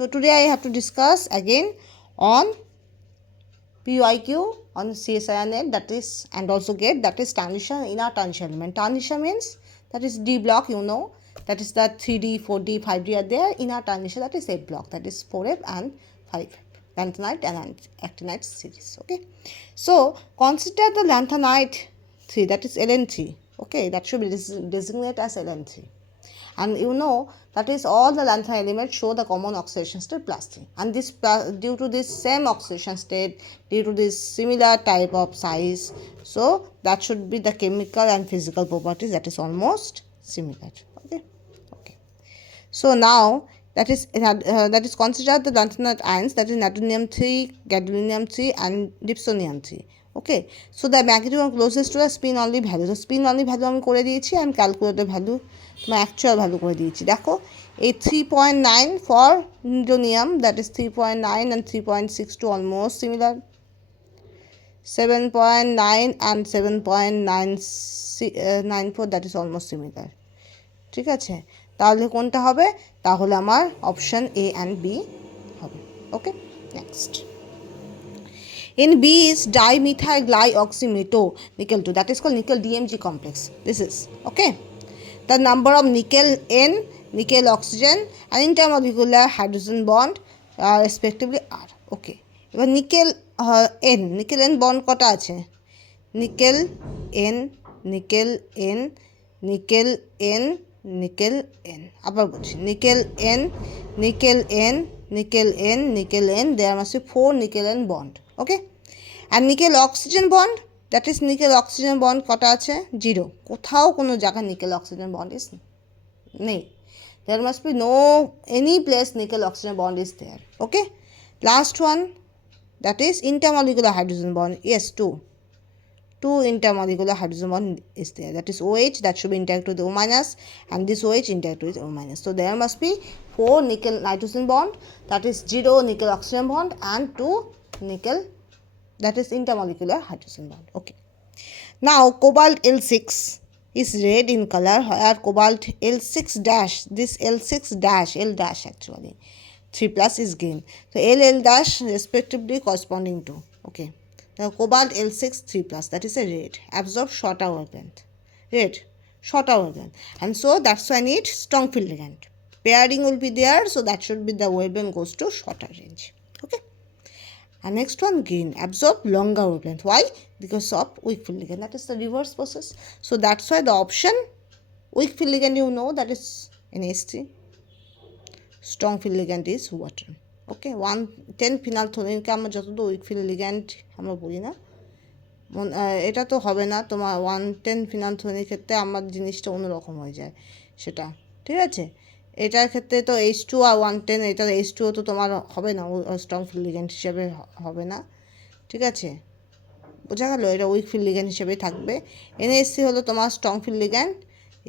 So today I have to discuss again on PYQ on CSIRNet, that is, and also GATE, that is transition, inner transition element. Transition means that is D block, you know, that is the 3D, 4D, 5D are there. Inner transition, that is F block, that is 4F and 5F, lanthanide and actinide series. Okay, so consider the lanthanide 3, that is LN3. Okay, that should be designated as LN3. And you know that is all the lanthanide elements show the common oxidation state +3, and this due to this same oxidation state, due to this similar type of size, so that should be the chemical and physical properties that is almost similar. Okay, so now that is considered the lanthanide ions, that is natronium 3, gadolinium 3 and dipsonium 3. Okay, so the magnitude closest to the spin only value. So spin only value আমি করে দিয়েছি, and calculated value my actual value করে দিয়েছি। দেখো এই 3.9 for neodymium, that is 3.9 and 3.62 almost similar, 7.9 and 7.94 that is almost similar। ঠিক আছে, তাহলে কোনটা হবে? তাহলে আমার অপশন A and B হবে। ওকে, next. In B is dimethyl glyoxymeto nickel 2, that is called nickel DMG complex. This is okay. The number of nickel N, nickel oxygen and intermolecular hydrogen bond respectively are. Okay, এবার nickel N bond কটা আছে? nickel N, nickel N, nickel N, nickel N, আবার বলছি nickel N, nickel N, nickel N, nickel N, there must be 4 nickel N bond. Okay, and nickel oxygen bond, that is nickel oxygen bond কটা আছে? 0, কোথাও কোনো জায়গা nickel oxygen bond is নেই, there must be no any place nickel oxygen bond is there. Okay, last one, that is intermolecular hydrogen bond. Yes, 2 intermolecular hydrogen bond is there, that is OH, that should be interact with O minus, and this OH interact with O minus. So there must be 4 nickel nitrogen bond, that is 0 nickel oxygen bond and 2 nickel, that is intermolecular hydrogen bond. Okay, now cobalt L6 is red in color, where cobalt L6 dash, this L6 dash, L dash actually 3 plus is green, so L dash respectively corresponding to. Okay, now cobalt L6 3 plus, that is a red, absorb shorter wavelength, red shorter wavelength, and so that's why I need strong field ligand. Pairing will be there, so that should be the wavelength goes to shorter range. Okay, and next one, green, absorb longer wavelength. Why? Because of weak field ligand, that is the reverse process. So that's why the option weak field ligand, you know, that is NH3, strong field ligand is water. Okay, 110 phenolphthalein আমরা যতদূর week field ligand আমরা বলি না, এটা তো হবে না তোমার 110 phenolphthalein ক্ষেত্রে আমার জিনিসটা অন্যরকম হয়ে যায় সেটা, ঠিক আছে। এটার ক্ষেত্রে তো H2 আর 110, এটা H2 তো তোমার হবে না, স্ট্রং ফিল্ড লিগ্যান্ড হিসেবে হবে না, ঠিক আছে, বোঝা গেল, এটা উইক ফিল্ড লিগ্যান্ড হিসেবেই থাকবে। NH3 হলো তোমার স্ট্রং ফিল্ড লিগ্যান্ড,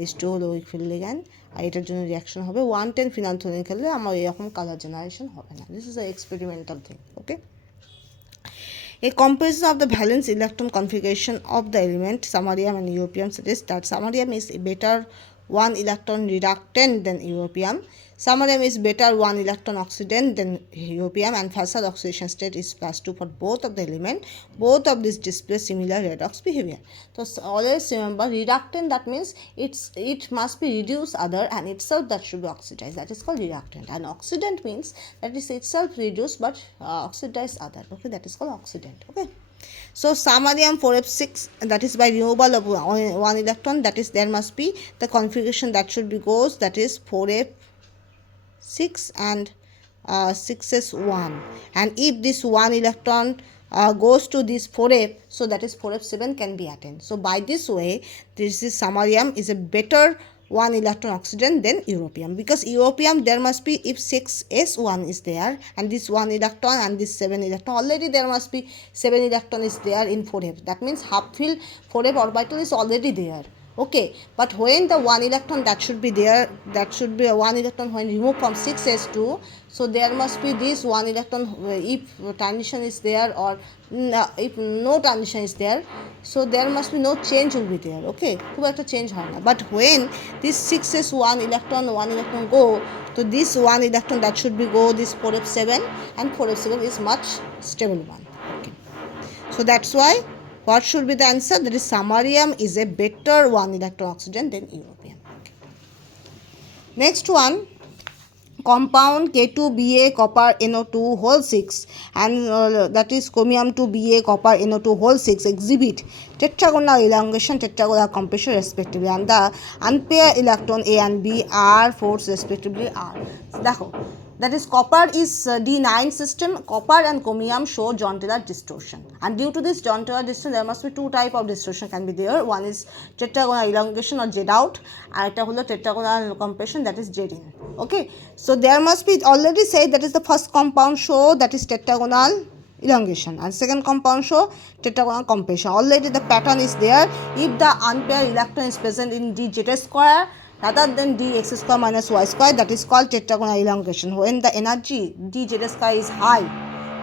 H2 হলো উইক ফিল্ড লিগ্যান্ড, আর এটার জন্য রিয়াকশন হবে 110 phenolphthalein খেলে আমার এরকম কালার জেনারেশন হবে না। This is a experimental thing. Okay, a comparison of the valence electron configuration of the element samarium and europium suggests that samarium is a better 1 electron reductant than europium. Samarium is better 1 electron oxidant than europium, and facile oxidation state is +2 for both of the element. Both of these display similar redox behavior. So always remember, reductant, that means it must be reduced other and itself that should be oxidized, that is called reductant, and oxidant means that is itself reduced but oxidized other. Okay, that is called oxidant. Okay, so samarium 4f6, that is by removal of 1 electron, that is there must be the configuration that should be goes, that is 4f6 and 6s1, and if this 1 electron goes to this 4f, so that is 4f7 can be attained. So by this way, this is samarium is a better 1 electron oxidant than europium, because europium there must be, if 6s1 is there and this 1 electron and this 7 electron, already there must be 7 electron is there in 4f, that means half filled 4f orbital is already there, Okay, but when the one electron that should be there, that should be a one electron when removed from 6s2, so there must be this one electron if transition is there, or if no transition is there, so there must be no change will be there. Okay, খুব একটা change হয় না, but when this 6s one electron go, so this one electron that should be go this 4f7, and 4f7 is much stable one. Okay, so that's why what should be the answer? That is samarium is a better one electron oxygen than europium. Okay. Next one, compound K2Ba copper NO2 whole 6 and that is chromium 2Ba copper NO2 whole 6 exhibit tetragonal elongation, tetragonal compression respectively, and the unpaired electron A and B are forced respectively are. So, দেখো, that is copper is D9 system. Copper and chromium show jointular distortion, and due to this jointular distortion there must be two type of distortion can be there. One is tetragonal elongation or Z out, and এটা হলো tetragonal compression, that is Z in. Okay, so there must be already said that is the first compound show that is tetragonal elongation, and second compound show tetragonal compression. Already the pattern is there. If the unpaired electron is present in dz square rather than dx square minus y square, that is called tetragonal elongation. When the energy dz square is high,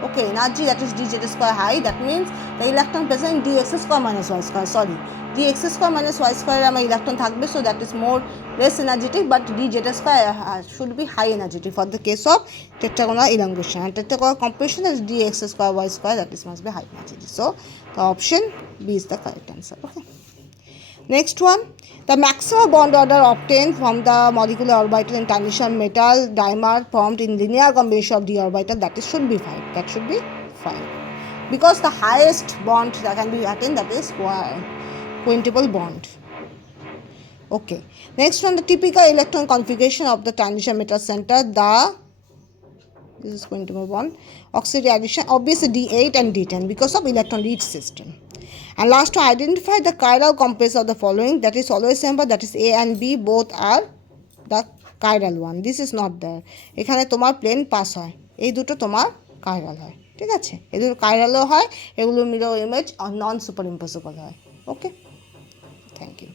okay, energy that is dz square high, that means the electron present in dx square minus y square, sorry, dx square minus y square আমার electron থাকবে, so that is more less energetic, but dz square should be high energetic for the case of tetragonal elongation, and tetragonal compression is dx square y square, that is must be high energetic. So the option B is the correct answer. Okay. Next one, the maximum bond order obtained from the molecular orbital in transition metal dimer formed in linear combination of d orbital, that is should be 5. That should be 5 because the highest bond that can be attained, that is quintuple bond. Okay. Next one, the typical electron configuration of the transition metal center. This is quintuple bond. Oxygen addition, obviously D8 and D10 because of electron lead system. And last to identify the chiral complex of the following, that is always remember that is A and B both are the chiral one. This is not there. এখানে তোমার plane pass হয়, এই দুটো তোমার chiral হয়, ঠিক আছে, এই দুটো chiral হয়, এগুলো mirror image non super impossible হয়। ওকে, থ্যাংক ইউ।